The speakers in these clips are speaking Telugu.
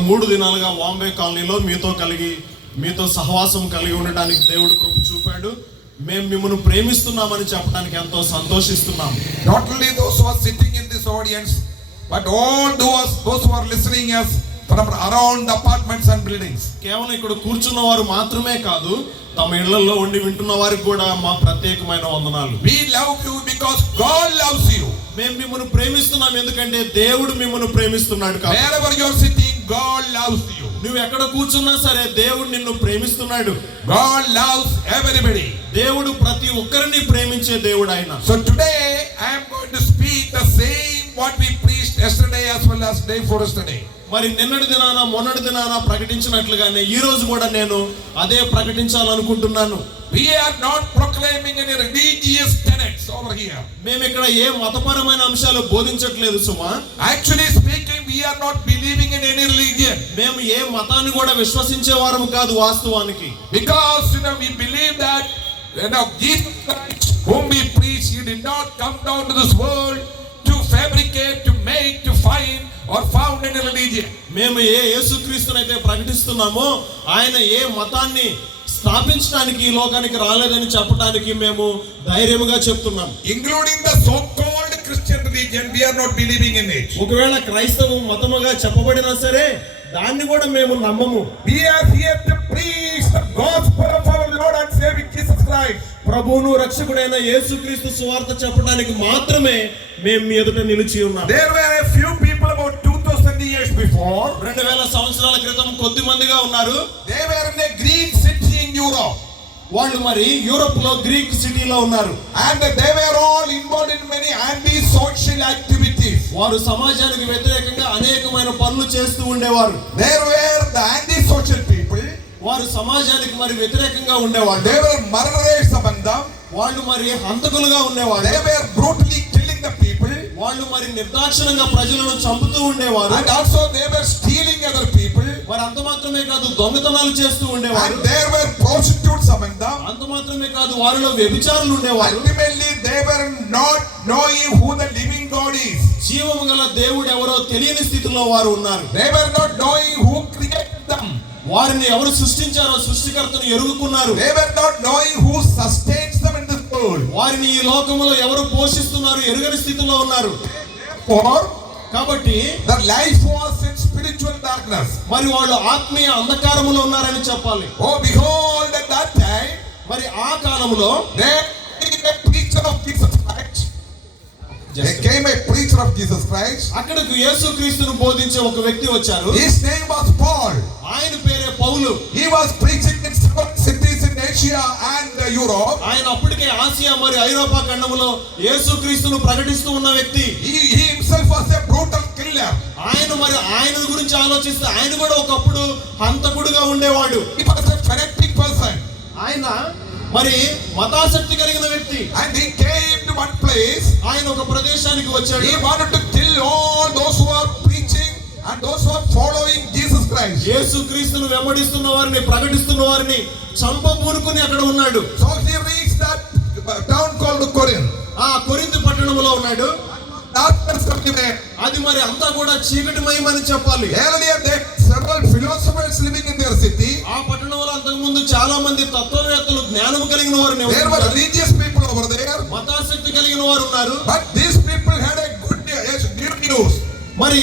గత 3 దినాలుగా బాంబే కాలనీలో మీతో సహవాసం కలిగి ఉండడానికి దేవుడు కృప చూపాడు. మేము మిమ్మల్ని ప్రేమిస్తున్నామని చెప్పడానికి ఎంతో సంతోషిస్తున్నాం. Not only those who are sitting in this audience, but all those who are listening us from around the apartments and buildings. కేవలం ఇక్కడ కూర్చున్న వారు మాత్రమే కాదు, తమ ఇళ్లలో ఉండి వింటున్న వారికి కూడా మా ప్రత్యేకమైన వందనాలు. We love you because God loves you. మేము మిమ్మల్ని ప్రేమిస్తున్నాం ఎందుకంటే దేవుడు మిమ్మల్ని ప్రేమిస్తున్నాడు కాబట్టి. Wherever you are sitting, God loves you. నువ్వు ఎక్కడ కూర్చున్నా సరే దేవుడు నిన్ను ప్రేమిస్తున్నాడు. God loves everybody. దేవుడు ప్రతి ఒక్కరిని ప్రేమించే దేవుడు ఆయన. So today I am going to speak the same what we preached yesterday as well as day before yesterday. మరి నిన్నటి దినాన మొన్నటి దినాన ప్రకటించినట్లుగానే ఈ రోజు కూడా నేను అదే ప్రకటించాలనుకుంటున్నాను. We are not proclaiming any religious tenets over here. మేము ఇక్కడ ఏ మతపరమైన అంశాలు బోధించట్లేదు సుమా. Actually speaking, we are not believing in any religion. మేము ఏ మతాన్ని కూడా విశ్వసించే వారము కాదు వాస్తవానికి. Because we believe that Jesus Christ whom we preach, he did not come down to this world to fabricate, to make, to find or found any religion. మేము ఏ యేసుక్రీస్తునైతే ప్రకటిస్తున్నామో ఆయన ఏ మతాన్ని స్థాపించడానికి ఈ లోకానికి రాలేదని చెప్పడానికి మేము ధైర్యముగా చెప్తున్నాం. Including the so-called Christian religion, we are not believing in it. ఒకవేళ క్రైస్తవ మతముగా చెప్పబడినా సరే దాన్ని కూడా మేము నమ్మము. We are here to preach the gospel of our Lord and Savior Jesus Christ. ప్రభువును రక్షకుడైన యేసుక్రీస్తు సువార్త చెప్పడానికి మాత్రమే మేము మీ ఎదుట నిలిచి ఉన్నాం. There were a few people about 2000 years before. 2000 సంవత్సరాల క్రితం కొద్ది మందిగా ఉన్నారు. They were in a Greek city in Europe. వాళ్ళు మరి యూరోప్ లో గ్రీక్ సిటీలో ఉన్నారు. And they were all involved in many anti-social activities. వారు సమాజానికి వ్యతిరేకంగా అనేకమైన పనులు చేస్తూ ఉండేవారు. There were the anti-social people. వారు సమాజానికి మరి వ్యతిరేకంగా ఉండేవాళ్ళు. They were murderers among them. వాళ్ళు మరి హంతకులుగా ఉండేవారు. They were brutally killing the people. వాళ్ళు మరి నిర్దాక్షిణంగా ప్రజలను చంపుతూ ఉండేవారు. And also they were stealing other people. మరి అంత మాత్రమే కాదు దొంగతనాలు చేస్తూ ఉండేవారు. And there were prostitutes among them. అంత మాత్రమే కాదు వారిలో వ్యభిచారులు ఉండేవారు. Ultimately they were not knowing who the living God is. జీవము గల దేవుడు ఎవరో తెలియని స్థితిలో వారు ఉన్నారు. They were not knowing who created them. వారిని ఎవరు సృష్టించారో సృష్టికర్తను ఎరుగుకున్నారు. They were not knowing who sustains them in this world. వారిని ఈ లోకములో ఎవరు పోషిస్తున్నారు ఎరుగని స్థితిలో ఉన్నారు. కాబట్టి the life was in spiritual darkness. మరి వాళ్ళు ఆత్మీయ అంధకారములో ఉన్నారని చెప్పాలి. Oh behold, at that time మరి ఆ కాలములో there came a preacher of Jesus Christ. There came a preacher of Jesus Christ. అక్కడకు యేసుక్రీస్తును బోధించే ఒక వ్యక్తి వచ్చారు. His name was Paul. ఆయన పేరే పౌలు. He was preaching in several cities in Asia and Europe. ఆయన అప్పటికే ఆసియా మరియు ఐరోపా ఖండములో యేసుక్రీస్తును ప్రకటిస్తూ ఉన్న వ్యక్తి. He himself was a brutal killer. ఆయన గురించి ఆలోచిస్తే ఆయన కూడా ఒకప్పుడు హంతకుడుగా ఉండేవాడు. He was a fanatic person. ఆయన మరి మతాసక్తి కలిగిన వ్యక్తి. And he came to one place. ఆయన ఒక ప్రదేశానికి వచ్చాడు. He wanted to kill all those who are preaching and those who are following Jesus Christ. యేసుక్రీస్తును వెంబడిస్తున్న వారిని ప్రకటిస్తున్న వారిని చంపబూనుకుని అక్కడ ఉన్నాడు. So he reached that town called Corinth. ఆ కొరింథు పట్టణంలో ఉన్నాడు. అది మరి అంతా కూడా చీకటిమయమని చెప్పాలి. Earlier there several philosophers living in their city. ఆ పట్టణంలో అంతకు ముందు చాలా మంది తత్వవేత్తలు జ్ఞానం కలిగిన వారు There were religious people over there. మతాసక్తి కలిగిన వారు ఉన్నారు. But these people had a good news. మరి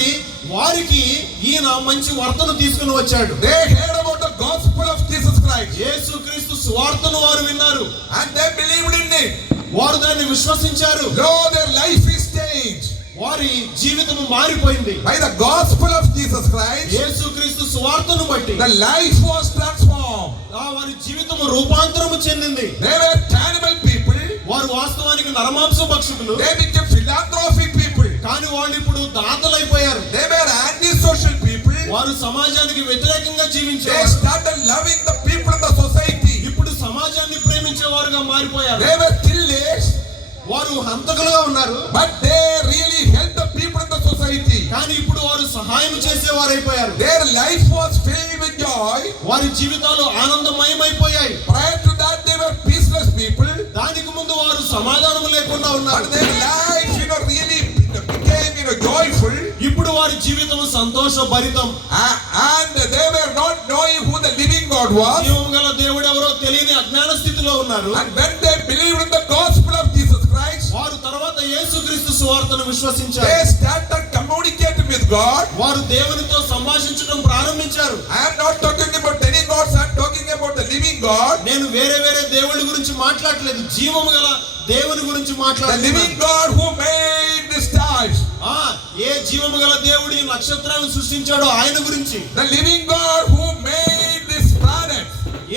వారికి ఈయన మంచి వార్తను తీసుకుని వచ్చాడు. They heard about the gospel of Jesus Christ. యేసుక్రీస్తు సువార్తను వారు విన్నారు. And they believed in it. వారు దాన్ని విశ్వసించారు. Though their life is changed. వారి జీవితం మారిపోయింది. By the gospel of Jesus Christ. యేసుక్రీస్తు సువార్తను బట్టి the life was transformed. వారి జీవితం రూపాంతరము చెందింది. They were cannibal people. వారు వాస్తవానికి నరమాంస భక్షకులు. They became philanthropic people. కానీ వాళ్ళు ఇప్పుడు దాతలైపోయారు. They were anti-social people. వారు సమాజానికి వ్యతిరేకంగా They జీవించారు. started loving the people in the society. ఇప్పుడు సమాజాన్ని ప్రేమించే వారుగా మారిపోయారు. They were killers. వారు హంతకులుగా ఉన్నారు. But they really helped the people in the society. కానీ ఇప్పుడు వారు సహాయం చేసేవారైపోయారు. Their life was filled with joy. వారి జీవితాలు ఆనందమయమైపోయాయి. Prior to that they were peaceless people. దానికి ముందు వారు సమాధానం లేకుండా ఉన్నారు. But their life really became joyful. ఇప్పుడు వారి జీవితం సంతోషభరితం. God was. జీవము గల దేవుడు ఎవరో తెలియని అజ్ఞాన స్థితిలో ఉన్నారు. And when they believed in the gospel of Jesus Christ, వారు తర్వాత యేసుక్రీస్తు సువార్తను విశ్వసించారు. they started communicating with God. వారు దేవునితో సంభాషించడం ప్రారంభించారు. I am not talking about any gods, I am talking about the living God. నేను వేరే దేవుడి గురించి మాట్లాడలేదు, జీవము గల దేవుని గురించి The మాట్లాడుతున్నాను. living God who made the stars. ఏ జీవము గల దేవుడు ఈ నక్షత్రాలను సృష్టించాడో ఆయన గురించి. The living God who made this planet.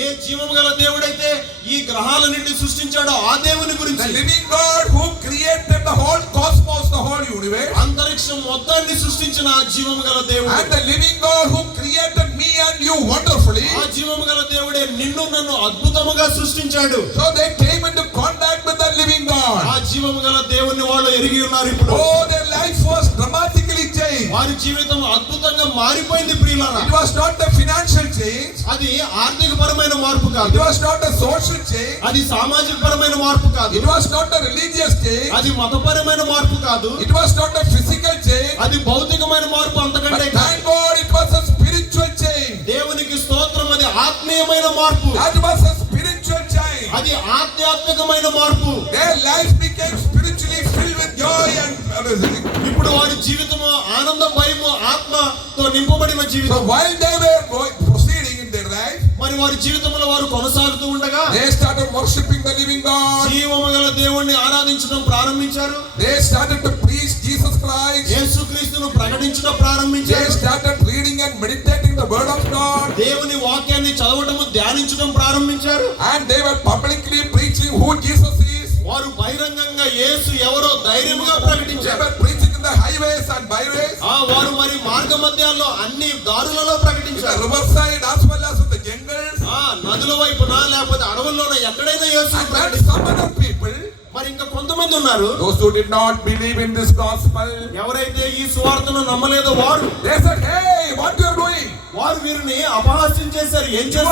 ఏ జీవము గల దేవుడైతే ఈ గ్రహాలన్నింటినీ సృష్టించాడో ఆ దేవుని The గురించి. living God who created the whole cosmos, the whole universe. అంతరిక్షం మొత్తాన్ని సృష్టించిన ఆ జీవము గల దేవుడు. And the living God who created me and you wonderfully. ఆ జీవము గల దేవుడే నిన్ను నన్ను అద్భుతముగా సృష్టించాడు. So they came into contact with the living God. ఆ జీవము గల దేవుని వాళ్ళు ఎరిగి ఉన్నారు ఇప్పుడు. Oh, their life was dramatically changed. వారి జీవితం అద్భుతంగా మారిపోయింది ప్రియులారా. It was not a financial change. అది ఆర్థిక పరమైన మార్పు It కాదు. was not a social change. అది సామాజిక పరమైన మార్పు కాదు. It was not a religious change. అది మతపరమైన మార్పు కాదు. It was not a physical change. అది భౌతికమైన మార్పు But అంతకంటే కాదు. thank God it was a spiritual change. దేవునికి స్తోత్రం, అది ఆత్మీయమైన మార్పు. That was a spiritual change. అది ఆధ్యాత్మికమైన మార్పు. Their life became spiritually filled with joy and ఇప్పుడు వారి జీవితము ఆనంద భయము ఆత్మతో నింపబడిన so జీవితం. while they were proceeding in their life, మరి వారి జీవితంలో వారు కొనసాగుతూ ఉండగా they started worshiping the living God. జీవము గల దేవుణ్ణి ఆరాధించడం ప్రారంభించారు. They started to preach Jesus Christ. యేసుక్రీస్తును ప్రకటించడం They ప్రారంభించారు. started reading and meditating the word of God. దేవుని వాక్యాన్ని చదవటము ధ్యానించడం ప్రారంభించారు. And they were publicly preaching who Jesus is. వారు బహిరంగంగా యేసు ఎవరో ధైర్యముగా They ప్రకటించారు. were preaching in the highways and byways, వారు మరి మార్గ మధ్యాల్లో అన్ని దారులలో in the ప్రకటించారు. riverside as well as in the jungles. నదుల వైపున లేకపోతే అడవుల్లోన ఎక్కడైనా యేసు And then ప్రకటించారు. some other people, మరి ఇంకా కొంతమంది ఉన్నారు, those who did not believe in this gospel, ఎవరైతే ఈ సువార్తను నమ్మలేదో వారు they said, hey, what you are doing? వీరిని అపహాస్యం చేశారు. ఏం చేస్తారు?